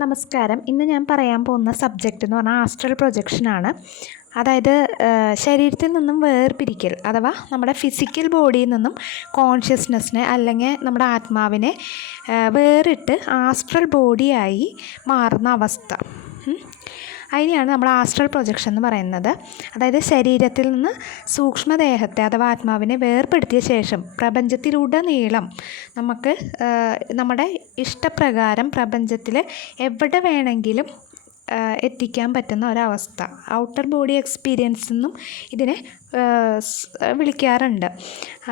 നമസ്കാരം. ഇന്ന് ഞാൻ പറയാൻ പോകുന്ന സബ്ജക്റ്റ് എന്ന് പറഞ്ഞാൽ ആസ്ട്രൽ പ്രൊജക്ഷനാണ്. അതായത് ശരീരത്തിൽ നിന്നും വേർപിരിക്കൽ, അഥവാ നമ്മുടെ ഫിസിക്കൽ ബോഡിയിൽ നിന്നും കോൺഷ്യസ്നെസ്സിനെ അല്ലെങ്കിൽ നമ്മുടെ ആത്മാവിനെ വേറിട്ട് ആസ്ട്രൽ ബോഡിയായി മാറുന്ന അവസ്ഥ. അതിനെയാണ് നമ്മൾ ആസ്ട്രൽ പ്രൊജക്ഷൻ എന്ന് പറയുന്നത്. അതായത് ശരീരത്തിൽ നിന്ന് സൂക്ഷ്മദേഹത്തെ അഥവാ ആത്മാവിനെ വേർപെടുത്തിയ ശേഷം പ്രപഞ്ചത്തിലുടനീളം നമുക്ക് നമ്മുടെ ഇഷ്ടപ്രകാരം പ്രപഞ്ചത്തിൽ എവിടെ വേണമെങ്കിലും എത്തിക്കാൻ പറ്റുന്ന ഒരവസ്ഥ. ഔട്ടർ ബോഡി എക്സ്പീരിയൻസ് എന്നും ഇതിനെ വിളിക്കാറുണ്ട്.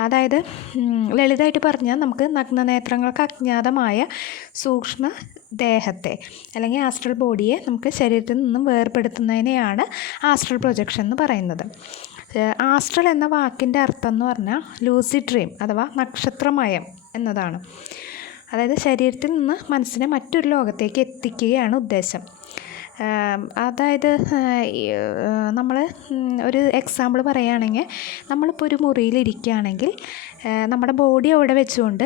അതായത് ലളിതമായിട്ട് പറഞ്ഞാൽ നമുക്ക് നഗ്നനേത്രങ്ങൾക്ക് അജ്ഞാതമായ സൂക്ഷ്മ ദേഹത്തെ അല്ലെങ്കിൽ ആസ്ട്രൽ ബോഡിയെ നമുക്ക് ശരീരത്തിൽ നിന്നും വേർപെടുത്തുന്നതിനെയാണ് ആസ്ട്രൽ പ്രൊജക്ഷൻ എന്ന് പറയുന്നത്. ആസ്ട്രൽ എന്ന വാക്കിൻ്റെ അർത്ഥം എന്ന് പറഞ്ഞാൽ ലൂസിഡ് ഡ്രീം അഥവാ നക്ഷത്രമയം എന്നതാണ്. അതായത് ശരീരത്തിൽ നിന്ന് മനസ്സിനെ മറ്റൊരു ലോകത്തേക്ക് എത്തിക്കുകയാണ് ഉദ്ദേശം. അതായത് നമ്മൾ ഒരു എക്സാമ്പിൾ പറയുകയാണെങ്കിൽ, നമ്മളിപ്പോൾ ഒരു മുറിയിലിരിക്കുകയാണെങ്കിൽ നമ്മുടെ ബോഡി അവിടെ വെച്ചുകൊണ്ട്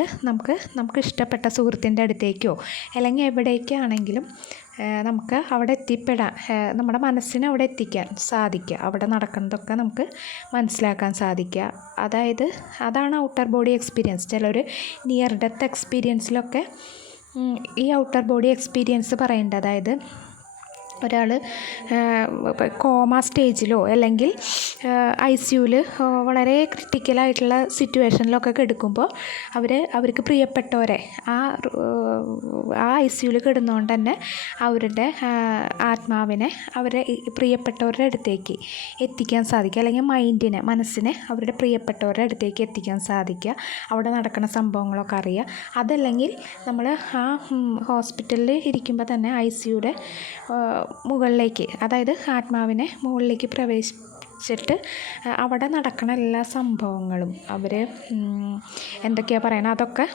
നമുക്ക് ഇഷ്ടപ്പെട്ട സുഹൃത്തിൻ്റെ അടുത്തേക്കോ അല്ലെങ്കിൽ എവിടേക്കാണെങ്കിലും നമുക്ക് അവിടെ എത്തിപ്പെടാൻ, നമ്മുടെ മനസ്സിനെ അവിടെ എത്തിക്കാൻ സാധിക്കുക, അവിടെ നടക്കുന്നതൊക്കെ നമുക്ക് മനസ്സിലാക്കാൻ സാധിക്കുക. അതായത് അതാണ് ഔട്ടർ ബോഡി എക്സ്പീരിയൻസ്. ചിലർ നിയർ ഡെത്ത് എക്സ്പീരിയൻസിലൊക്കെ ഈ ഔട്ടർ ബോഡി എക്സ്പീരിയൻസ് പറയുന്നുണ്ട്. അതായത് ഒരാൾ കോമ സ്റ്റേജിലോ അല്ലെങ്കിൽ ICUവിൽ വളരെ ക്രിട്ടിക്കലായിട്ടുള്ള സിറ്റുവേഷനിലൊക്കെ കിടക്കുമ്പോൾ അവർക്ക് പ്രിയപ്പെട്ടവരെ ആ ICUവിൽ കിടന്നുകൊണ്ട് തന്നെ അവരുടെ ആത്മാവിനെ അവരെ പ്രിയപ്പെട്ടവരുടെ അടുത്തേക്ക് എത്തിക്കാൻ സാധിക്കുക, അല്ലെങ്കിൽ മനസ്സിനെ അവരുടെ പ്രിയപ്പെട്ടവരുടെ അടുത്തേക്ക് എത്തിക്കാൻ സാധിക്കുക, അവിടെ നടക്കുന്ന സംഭവങ്ങളൊക്കെ അറിയുക. അതല്ലെങ്കിൽ നമ്മൾ ആ ഹോസ്പിറ്റലിൽ ഇരിക്കുമ്പോൾ തന്നെ ICUയുടെ മുകളിലേക്ക്, അതായത് ആത്മാവിനെ മുകളിലേക്ക് പ്രവേശിച്ചിട്ട് അവിടെ നടക്കുന്ന എല്ലാ സംഭവങ്ങളും അവർ എന്തൊക്കെയാണ് പറയണത് അതൊക്കെ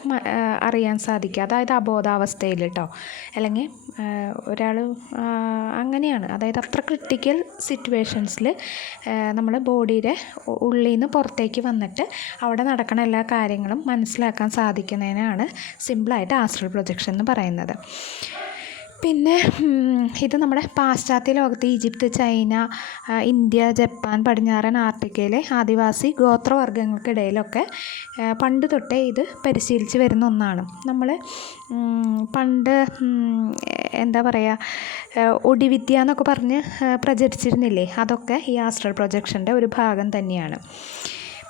അറിയാൻ സാധിക്കുക. അതായത് അബോധാവസ്ഥയിൽ കേട്ടോ. അല്ലെങ്കിൽ ഒരാൾ അങ്ങനെയാണ്. അതായത് അത്ര ക്രിട്ടിക്കൽ സിറ്റുവേഷൻസിൽ നമ്മൾ ബോഡിയുടെ ഉള്ളിൽ നിന്ന് പുറത്തേക്ക് വന്നിട്ട് അവിടെ നടക്കുന്ന എല്ലാ കാര്യങ്ങളും മനസ്സിലാക്കാൻ സാധിക്കുന്നതിനാണ് സിമ്പിളായിട്ട് ആസ്ട്രൽ പ്രൊജക്ഷൻ എന്ന് പറയുന്നത്. പിന്നെ ഇത് നമ്മുടെ പാശ്ചാത്യ ലോകത്ത് ഈജിപ്ത്, ചൈന, ഇന്ത്യ, ജപ്പാൻ, പടിഞ്ഞാറൻ ആഫ്രിക്കയിലെ ആദിവാസി ഗോത്രവർഗ്ഗങ്ങൾക്കിടയിലൊക്കെ പണ്ട് തൊട്ടേ ഇത് പരിശീലിച്ച് വരുന്ന ഒന്നാണ്. നമ്മൾ പണ്ട് എന്താ പറയുക, ഒടിവിദ്യ എന്നൊക്കെ പറഞ്ഞ് പ്രചരിച്ചിരുന്നില്ലേ, അതൊക്കെ ഈ ആസ്ട്രൽ പ്രൊജക്ഷൻ്റെ ഒരു ഭാഗം തന്നെയാണ്.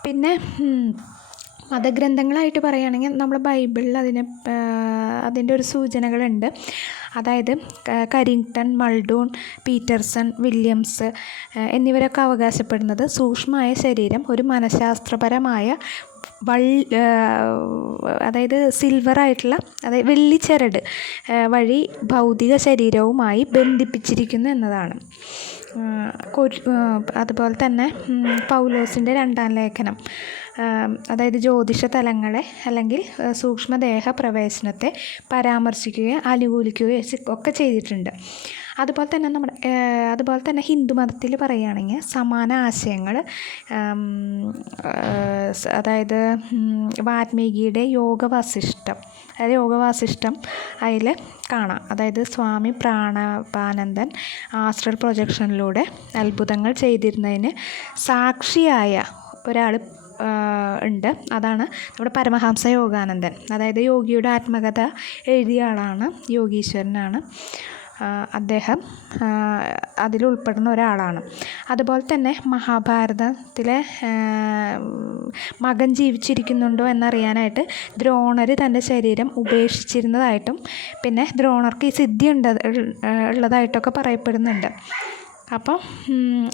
പിന്നെ മതഗ്രന്ഥങ്ങളായിട്ട് പറയുകയാണെങ്കിൽ നമ്മൾ ബൈബിളിൽ അതിൻ്റെ ഒരു സൂചനകളുണ്ട്. അതായത് കരിങ്ടൺ, മൾഡൂൺ, പീറ്റർസൺ, വില്യംസ് എന്നിവരൊക്കെ അവകാശപ്പെടുന്നത് സൂക്ഷ്മമായ ശരീരം ഒരു മനഃശാസ്ത്രപരമായ അതായത് സിൽവറായിട്ടുള്ള, അതായത് വെള്ളിച്ചരട് വഴി ഭൗതിക ശരീരവുമായി ബന്ധിപ്പിച്ചിരിക്കുന്നു എന്നതാണ്. അതുപോലെ തന്നെ പൗലോസിൻ്റെ 2-ാം ലേഖനം അതായത് ജ്യോതിഷ തലങ്ങളെ അല്ലെങ്കിൽ സൂക്ഷ്മദേഹ പ്രവേശനത്തെ പരാമർശിക്കുകയും അനുകൂലിക്കുകയും ഒക്കെ ചെയ്തിട്ടുണ്ട്. അതുപോലെ തന്നെ ഹിന്ദു മതത്തിൽ പറയുകയാണെങ്കിൽ സമാന ആശയങ്ങൾ, അതായത് വാൽമീകിയുടെ യോഗവാസിഷ്ടം അതിൽ കാണാം. അതായത് സ്വാമി പ്രാണപാനന്ദൻ ആസ്ട്രൽ പ്രൊജക്ഷനിലൂടെ അത്ഭുതങ്ങൾ ചെയ്തിരുന്നതിന് സാക്ഷിയായ ഒരാൾ ഉണ്ട്. അതാണ് നമ്മുടെ പരമഹംസ യോഗാനന്ദൻ. അതായത് യോഗിയുടെ ആത്മകഥ എഴുതിയ ആളാണ്, യോഗീശ്വരനാണ് അദ്ദേഹം, അതിലുൾപ്പെടുന്ന ഒരാളാണ്. അതുപോലെ തന്നെ മഹാഭാരതത്തിലെ മകൻ ജീവിച്ചിരിക്കുന്നുണ്ടോ എന്നറിയാനായിട്ട് ദ്രോണർ തൻ്റെ ശരീരം ഉപേക്ഷിച്ചിരുന്നതായിട്ടും പിന്നെ ദ്രോണർക്ക് ഈ സിദ്ധി ഉള്ളതായിട്ടൊക്കെ പറയപ്പെടുന്നുണ്ട്. അപ്പോൾ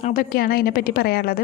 അതൊക്കെയാണ് അതിനെപ്പറ്റി പറയാനുള്ളത്.